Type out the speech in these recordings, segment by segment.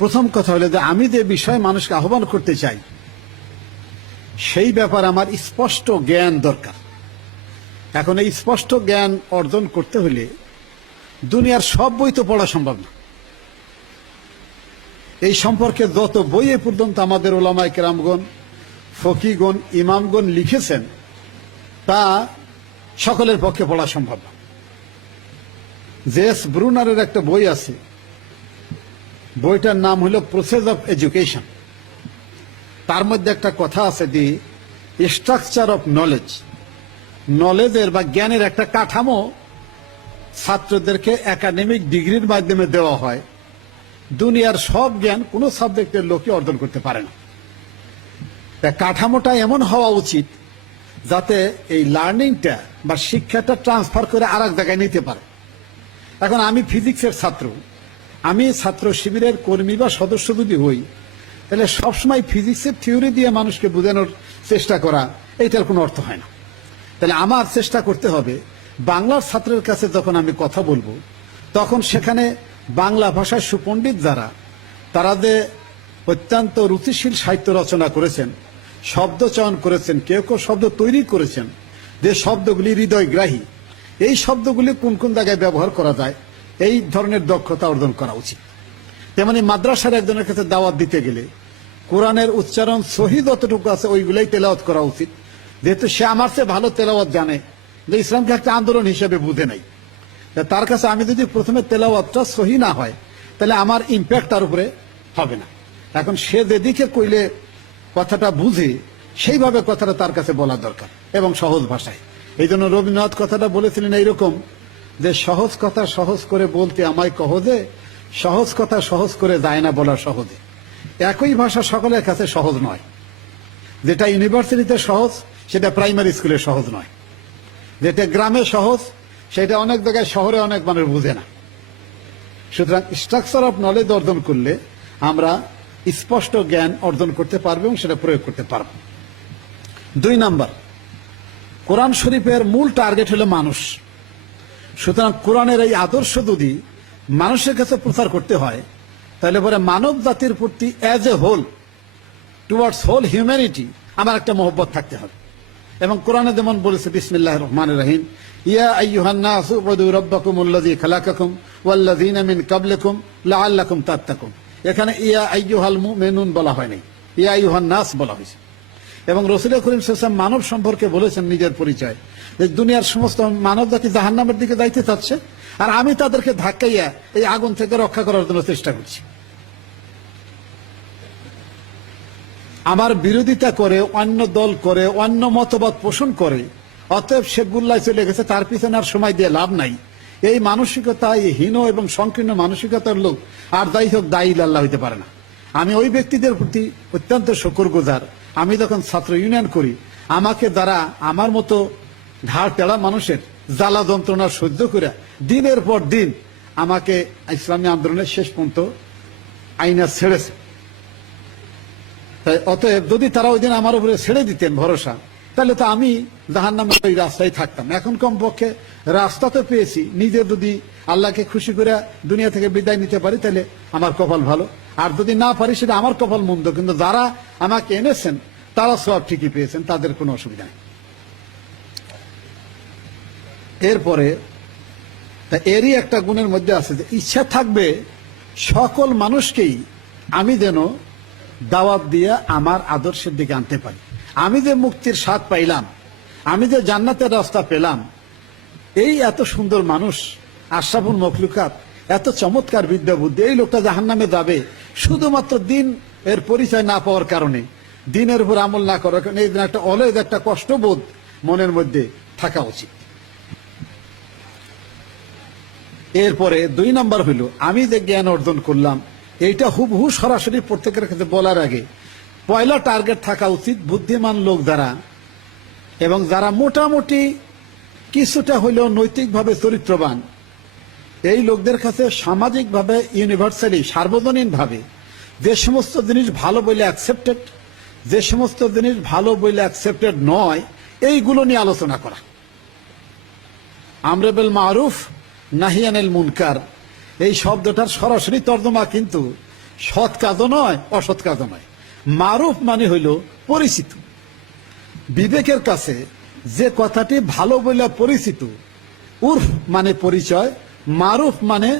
প্রথম কথা হলো যে আমি যে বিষয়ে মানুষকে আহ্বান করতে চাই সেই ব্যাপারে আমার স্পষ্ট জ্ঞান দরকার। এখন এই স্পষ্ট জ্ঞান অর্জন করতে হলে দুনিয়ার সব বই তো পড়া সম্ভব না। এই সম্পর্কে যত বই এ পর্যন্ত আমাদের ওলামায়ে কেরামগণ, ফকিগণ, ইমামগণ লিখেছেন তা সকলের পক্ষে পড়া সম্ভব না। জেস ব্রুনারের একটা বই আছে, বইটার নাম হলো প্রসেস অফ এডুকেশন। তার মধ্যে একটা কথা আছে যে স্ট্রাকচার অফ নলেজ, নলেজের বা জ্ঞানের একটা কাঠামো ছাত্রদেরকে একাডেমিক ডিগ্রির মাধ্যমে দেওয়া হয়। দুনিয়ার সব জ্ঞান কোনো সাবজেক্টের লোকই অর্জন করতে পারে না। তা কাঠামোটা এমন হওয়া উচিত যাতে এই লার্নিংটা বা শিক্ষাটা ট্রান্সফার করে আর এক জায়গায় নিতে পারে। এখন আমি ফিজিক্সের ছাত্র, আমি ছাত্র শিবিরের কর্মী বা সদস্য যদি হই, তাহলে সবসময় ফিজিক্সের থিওরি দিয়ে মানুষকে বোঝানোর চেষ্টা করা এইটার কোনো অর্থ হয় না। তাহলে আমার চেষ্টা করতে হবে বাংলার ছাত্রের কাছে যখন আমি কথা বলবো তখন সেখানে বাংলা ভাষায় সুপণ্ডিত যারা, তারা যে অত্যন্ত রুচিশীল সাহিত্য রচনা করেছেন, শব্দ চয়ন করেছেন, কেউ কেউ শব্দ তৈরি করেছেন যে শব্দগুলি হৃদয়গ্রাহী, এই শব্দগুলি কোন কোন জায়গায় ব্যবহার করা যায় এই ধরনের দক্ষতা অর্জন করা উচিত। তেমনি মাদ্রাসার একজনের কাছে দাওয়াত দিতে গেলে কোরআনের উচ্চারণ সহি যতটুকু আছে ওইগুলাই তেলাওয়াত করা উচিত, যেহেতু সে আমার চেয়ে ভালো তেলাওয়াত জানে, যে ইসলামকে একটা আন্দোলন হিসেবে বুঝে নাই। তার কাছে আমি যদি প্রথমে তেলাওয়াতটা সহি না হয় তাহলে আমার ইম্প্যাক্ট তার উপরে হবে না। এখন সে যেদিকে কইলে কথাটা বুঝে সেইভাবে কথাটা তার কাছে বলা দরকার এবং সহজ ভাষায়। এই জন্য রবীন্দ্রনাথ কথাটা বলেছিলেন এইরকম যে সহজ কথা সহজ করে বলতে আমায় কহজে, সহজ কথা সহজ করে যায় না বলা সহজে। একই ভাষা সকলের কাছে সহজ নয়। যেটা ইউনিভার্সিটিতে সহজ সেটা প্রাইমারি স্কুলে সহজ নয়। যেটা গ্রামে সহজ সেটা অনেক জায়গায় শহরে অনেক মানুষ বুঝে না। সুতরাং স্ট্রাকচার অফ নলেজ অর্জন করলে আমরা স্পষ্ট জ্ঞান অর্জন করতে পারবো এবং সেটা প্রয়োগ করতে পারব। 2 নাম্বার, কোরআন শরীফের মূল টার্গেট হলো মানুষ। সুতরাং কোরআনের এই আদর্শ যদি মানুষের কাছে প্রচার করতে হয় তাহলে পরে মানব জাতির প্রতি as a whole, towards whole humanity আমার একটা মহব্বত থাকতে হবে। এবং কোরআনে যেমন বলেছে বিসমিল্লাহির রহমানির রহিম, ইয়া আইয়ুহান নাস উবুদু রাব্বাকুমুল্লাযী খালাকাকুম ওয়াল্লাযীনা মিন ক্বাবলিকুম লাআল্লাকুম তাত্তাকুন। এখানে ইয়া আইয়ুহাল মুমিনুন বলা হয়নি, ইয়া আইয়ুহান নাস বলা হয়েছে। এবং রাসূল করিম সাল্লাল্লাহু আলাইহি ওয়াসাল্লাম মানব সম্পর্কে বলেছেন নিজের পরিচয় যে দুনিয়ার সমস্ত মানব জাতি জাহান্নামের দিকে যাইতে চাচ্ছে আর আমি তাদেরকে ধাক্কাইয়া এই আগুন থেকে রক্ষা করার জন্য চেষ্টা করছি। আমার বিরোধিতা করে, অন্য দল করে, অন্য মতবাদ পোষণ করে, অতএব সে গুল্লায় চলে গেছে, তার পিছনে আর সময় দিয়ে লাভ নাই। এই মানসিকতা, এই হীন এবং সংকীর্ণ মানসিকতার লোক আর যাই হোক দায়ী আল্লাহ হইতে পারে না। আমি ওই ব্যক্তিদের প্রতি অত্যন্ত শুকরগুজার। আমি যখন ছাত্র ইউনিয়ন করি, আমাকে যারা আমার মতো ধার তেড়া মানুষের জ্বালা যন্ত্রণা সহ্য করে দিনের পর দিন আমাকে ইসলামী আন্দোলনের শেষ পর্যন্ত আইনা ছেড়েছে। তাই অতএব যদি তারা ওই দিন আমার উপরে ছেড়ে দিতেন ভরসা, তাহলে তো আমি জাহান্নামের ওই রাস্তায় থাকতাম। এখন কমপক্ষে রাস্তা তো পেয়েছি, নিজে যদি আল্লাহকে খুশি করে দুনিয়া থেকে বিদায় নিতে পারি তাহলে আমার কপাল ভালো, আর যদি না পারি সেটা আমার কপাল মন্দ। কিন্তু যারা আমাকে এনেছেন তারা সব ঠিকই পেয়েছেন, তাদের কোনো অসুবিধা নেই। এরপরে এরই একটা গুণের মধ্যে আছে যে ইচ্ছা থাকবে সকল মানুষকেই আমি যেন দাওয়াত দিয়ে আমার আদর্শের দিকে আনতে পারি। আমি যে মুক্তির স্বাদ পাইলাম, আমি যে জান্নাতের রাস্তা পেলাম, এই এত সুন্দর মানুষ, আশরাফুল মখলুকাত, এত চমৎকার বিদ্যা বুদ্ধি, এই লোকটা জাহান্নামে যাবে শুধুমাত্র দিন এর পরিচয় না পাওয়ার কারণে, দিনের উপর আমল না করার কারণে, এই একটা অলওয়েজ একটা কষ্টবোধ মনের মধ্যে থাকা উচিত। এরপরে 2 নাম্বার হইল আমি যে জ্ঞান অর্জন করলাম এইটা হুবহু সরাসরি প্রত্যেকের কাছে বলার আগে পয়লা টার্গেট থাকা উচিত বুদ্ধিমান লোক যারা এবং যারা মোটামুটি কিছুটা হইলেও নৈতিকভাবে চরিত্রবান, এই লোকদের কাছে সামাজিকভাবে ইউনিভার্সালি সার্বজনীনভাবে যে সমস্ত জিনিস ভালো বলে অ্যাকসেপ্টেড, যে সমস্ত জিনিস ভালো বলে অ্যাকসেপ্টেড নয়, এইগুলো নিয়ে আলোচনা করা। আমর বিল মারুফ নাহি আনিল মুনকার এই শব্দটার সরাসরি তর্জমা কিন্তু সৎ কাজও নয়, অসৎ কাজও নয়। মারুফ মানে হইল পরিচিত। বিবেকের কাছে যে কথাটি ভালো বলে পরিচিত, উর্ফ মানে পরিচয়, মারুফ মানে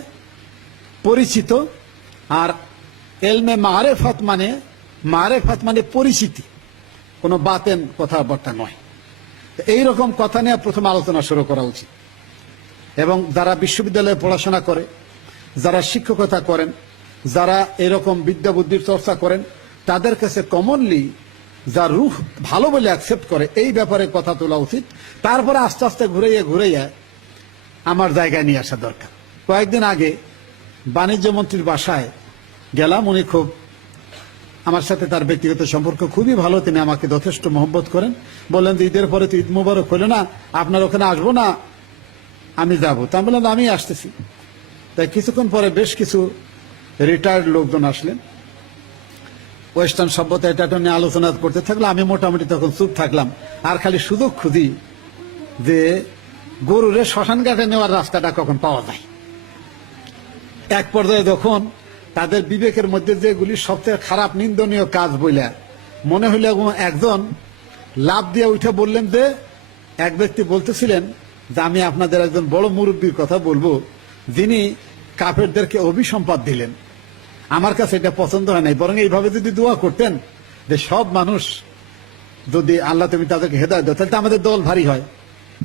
পরিচিত, আর এলমে মারেফাত মানে পরিচিতি, কোনো বাতেন কথাবার্তা নয়। এইরকম কথা নিয়ে প্রথম আলোচনা শুরু করা উচিত। এবং যারা বিশ্ববিদ্যালয়ে পড়াশোনা করে, যারা শিক্ষকতা করেন, যারা এরকম বিদ্যা বুদ্ধির চর্চা করেন, তাদের কাছে কমনলি যা রুহ ভালো বলে অ্যাকসেপ্ট করে এই ব্যাপারে কথা তোলা উচিত। তারপরে আস্তে আস্তে ঘুরাইয়া আমার জায়গায় নিয়ে আসা দরকার। কয়েকদিন আগে বাণিজ্য মন্ত্রীর বাসায় গেলাম। উনি খুব, আমার সাথে তার ব্যক্তিগত সম্পর্ক খুবই ভালো, তিনি আমাকে যথেষ্ট মহব্বত করেন। বললেন যে ঈদের পরে তো ঈদ মুবারক হলো না, আপনার ওখানে আসবো না, আমি যাবো। তা আমি বললাম আমি আসতেছি। তাই কিছুক্ষণ পরে বেশ কিছু রিটায়ার্ড লোকজন আসলেন, ওয়েস্টার্ন সভ্যতা এটা নিয়ে আলোচনা করতে থাকলো। আমি মোটামুটি তখন চুপ থাকলাম, আর খালি সুযোগ খুঁজি যে গরুরে শ্মশান ঘাটে নেওয়ার রাস্তাটা কখন পাওয়া যায়। এক পর্যায়ে যখন তাদের বিবেকের মধ্যে যেগুলি সবচেয়ে খারাপ নিন্দনীয় কাজ বইলা মনে হইল, একজন লাভ দিয়ে উঠে বললেন যে, এক ব্যক্তি বলতেছিলেন যে আমি আপনাদের একজন বড় মুরব্বীর কথা বলবো, যিনি কাফেরদেরকে অভিসম্পাদ দিলেন। আমার কাছে এটা পছন্দ হয় নাই, বরং এইভাবে যদি দোয়া করতেন যে সব মানুষ যদি আল্লাহ তুমি তাদেরকে হেদায়েত দাও, তাহলে আমাদের দল ভারী হয়।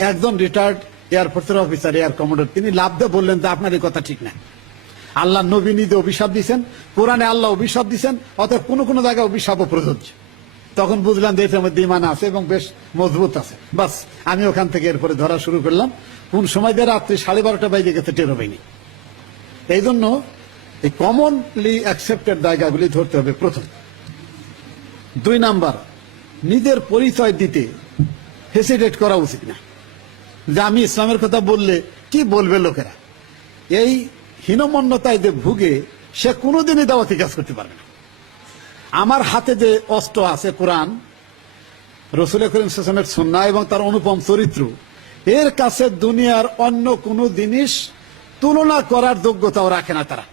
একজন রিটায়ার্ড এয়ারফোর্সের অফিসার, এয়ার কমান্ডার, তিনি লাভ দিয়ে বললেন যে আপনার এই কথা ঠিক না। আল্লাহ নবী নিজে অভিশাপ দিচ্ছেন, কোরআনে আল্লাহ অভিশাপ দিচ্ছেন, অতএব কোনো কোনো জায়গায় অভিশাপও প্রযোজ্য। তখন বুঝলাম যে এটার মধ্যে ঈমান আছে এবং বেশ মজবুত আছে। বাস আমি ওখান থেকে এরপরে ধরা শুরু করলাম। কোন সময় দিয়ে রাত্রি 12:30 বাজে গেছে টেরো পাইনি। এই জন্য এই কমনলি অ্যাকসেপ্টেড জায়গাগুলি ধরতে হবে প্রথম। 2 নাম্বার, নিজের পরিচয় দিতে হেসিটেট করা উচিত না, যে আমি ইসলামের কথা বললে কি বলবে লোকেরা। এই হীনমন্যতায় যে ভুগে সে কোনোদিনই দাওয়াতি কাজ করতে পারবে না। আমার হাতে যে অস্ত্র আছে কোরআন, রাসূল করিম সাল্লাল্লাহু আলাইহি ওয়াসাল্লামের সুন্নাহ এবং তার অনুপম চরিত্র, এর কাছে দুনিয়ার অন্য কোনো জিনিস তুলনা করার যোগ্যতাও রাখে না তারা।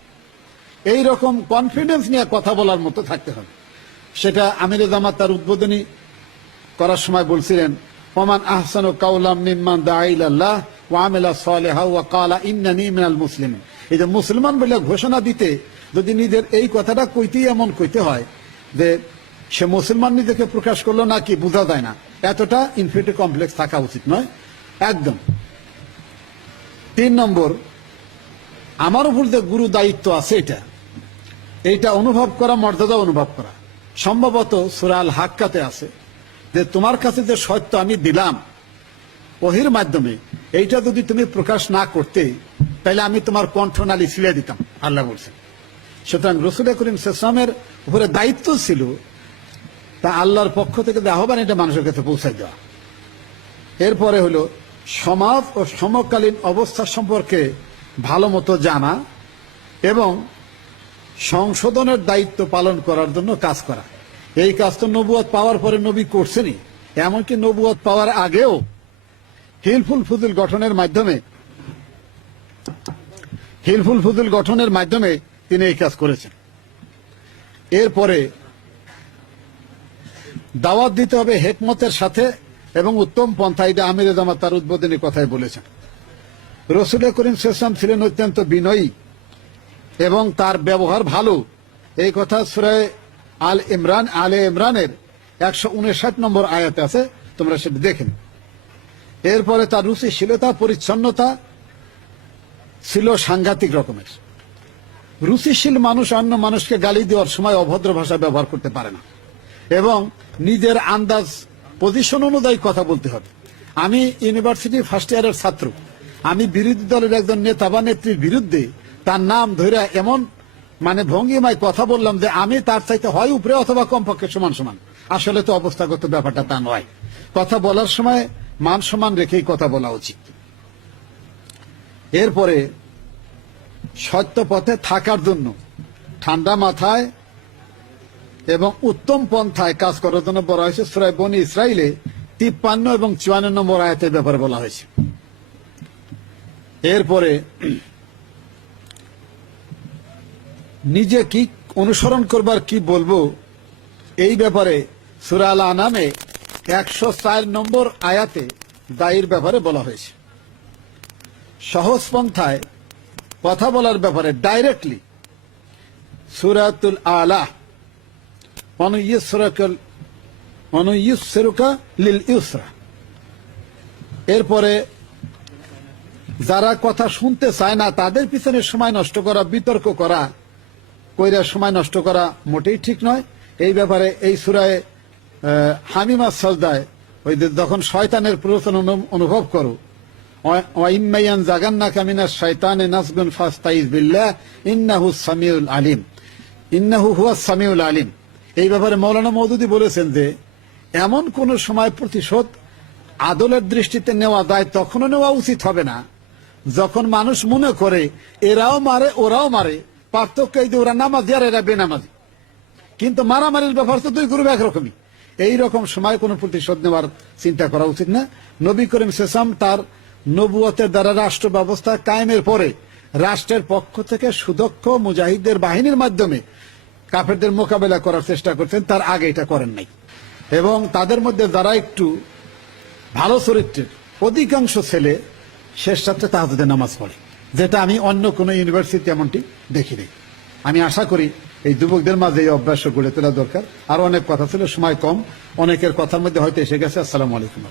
এই রকম কনফিডেন্স নিয়ে কথা বলার মতো থাকতে হবে। সেটা আমিরে জামাত তার উদ্বোধনী করার সময় বলছিলেন, ওমান আহসানু কাওলাম মিম্মান দাআ ইলাল্লাহ ওয়া আমিলা সালিহা ওয়া ক্বালা ইন্নানী মিনাল মুসলিমিন। এই যে মুসলমান বলে ঘোষণা দিতে যদি নিজের এই কথাটা কইতেই এমন কইতে হয় যে সে মুসলমান নিজেকে প্রকাশ করলো নাকি বোঝা যায় না, এতটা ইনফিরিয়রিটি কমপ্লেক্স থাকা উচিত নয় একদম। 3 নম্বর, আমার উপর যে গুরু দায়িত্ব আছে এইটা অনুভব করা, মর্যাদা অনুভব করা। সম্ভবত সূরা আল হাক্কাতে আছে যে তোমার কাছে যে সত্য আমি দিলাম ওহির মাধ্যমে, এইটা যদি তুমি প্রকাশ না করতে তাহলে আমি তোমার কণ্ঠনালী ছিঁড়ে দিতাম, আল্লাহ বলছেন। সুতরাং রাসূল করিম সাল্লাল্লাহু আলাইহি ওয়াসাল্লামের উপরে দায়িত্ব ছিল তা আল্লাহর পক্ষ থেকে যে আহ্বান, এটা মানুষের কাছে পৌঁছাই দেওয়া। এরপরে হলো সমাজ ও সমকালীন অবস্থা সম্পর্কে ভালো মতো জানা এবং সংশোধনের দায়িত্ব পালন করার জন্য কাজ করা। এই কাজ তো নবুয়ত পাওয়ার পরে নবী করছেনই, এমনকি নবুয়ত পাওয়ার আগেও হিলফুল ফুজুল গঠনের মাধ্যমে তিনি এই কাজ করেছেন। এরপরে দাওয়াত দিতে হবে হিকমতের সাথে এবং উত্তম পন্থা। এটা আমিরে জামাত তার উদ্বোধনী কথায় বলেছেন। রাসূল করিম সাল্লাল্লাহু আলাইহি ওয়াসাল্লাম ছিলেন অত্যন্ত বিনয়ী এবং তার ব্যবহার ভালো। এই কথা সূরা আলে ইমরানের 159 নম্বর আয়াতে আছে, তোমরা সেটা দেখেন। এরপরে তার রুচিশীলতা, পরিচ্ছন্নতা ছিল সাংঘাতিক রকমের। রুচিশীল মানুষ অন্য মানুষকে গালি দেওয়ার সময় অভদ্র ভাষা ব্যবহার করতে পারে না এবং নিজের আন্দাজ পজিশন অনুযায়ী কথা বলতে হবে। আমি ইউনিভার্সিটি ফার্স্ট ইয়ারের ছাত্র, আমি বিরোধী দলের একজন নেতা বা নেত্রীর বিরুদ্ধে তার নাম ধরে এমন ভঙ্গিমায় কথা বললাম যে আমি তার চাইতে হয় উপরে অথবা কমপক্ষে সমান সমান। আসলে তো অবস্থাগত ব্যাপারটা তা নয়। কথা বলার সময় মান সম্মান রেখেই কথা বলা উচিত। এরপরে সত্য পথে থাকার জন্য ঠান্ডা মাথায় এবং উত্তম পন্থায় কাজ করার জন্য বলা হয়েছে। সূরা বনী ইসরাইলে 53 এবং 54 নম্বর আয়াতের ব্যাপারে বলা হয়েছে। এরপরে নিজে কি অনুসরণ করবার কি বলবো এই ব্যাপারে সূরা আল আনামে 104 নম্বর আয়াতে দায়ের ব্যাপারে বলা হয়েছে। সহজ পন্থায় কথা বলার ব্যাপারে ডাইরেক্টলি সূরাতুল আলা অনুইয়্যিসরুকা লিল ইউসরা, এরপরে যারা কথা শুনতে চায় না তাদের পিছনে সময় নষ্ট করা, বিতর্ক করা, কইরা সময় নষ্ট করা মোটেই ঠিক নয়। এই ব্যাপারে এই সূরায়ে হামিমা সাজদায় ওই যে যখন শয়তানের প্ররোচন অনুভব করো, ওয়াইম্মায়ান জাগান্নাকা মিনাশ শাইতানে নাসগুন ফাস্তাইজ বিল্লাহ ইন্নাহু সামিউল আলিম, ইন্নাহু হুয়াস সামিউল আলিম। এই ব্যাপারে মৌলানা মওদুদী বলেছেন যে এমন কোন সময় প্রতিশোধ আদলের দৃষ্টিতে নেওয়া যায় তখনও নেওয়া উচিত হবে না যখন মানুষ মনে করে এরাও মারে ওরাও মারে, পার্থক্য এই যে ওরা নামাজি আর এরা বেনামাজি, কিন্তু মারামারির ব্যাপার তো দুই গ্রুপ একরকমই। এইরকম সময় কোনো প্রতিশোধ নেওয়ার চিন্তা করা উচিত না। নবী করিম সাল্লাল্লাহু আলাইহি ওয়াসাল্লাম তার নবুয়তের দ্বারা রাষ্ট্র ব্যবস্থা কায়েমের পরে রাষ্ট্রের পক্ষ থেকে সুদক্ষ মুজাহিদদের বাহিনীর মাধ্যমে কাফেরদের মোকাবেলা করার চেষ্টা করছেন, তার আগে এটা করেন নাই। এবং তাদের মধ্যে যারা একটু ভালো চরিত্রের অধিকাংশ ছেলে শেষ রাত্রে তাহাজ্জুদের নামাজ পড়ে, যেটা আমি অন্য কোনো ইউনিভার্সিটি এমনটি দেখিনি। আমি আশা করি এই যুবকদের মাঝে এই অভ্যাস গড়ে তোলা দরকার। আরো অনেক কথা ছিল, সময় কম, অনেকের কথার মধ্যে হয়তো এসে গেছে। আসসালামু আলাইকুম।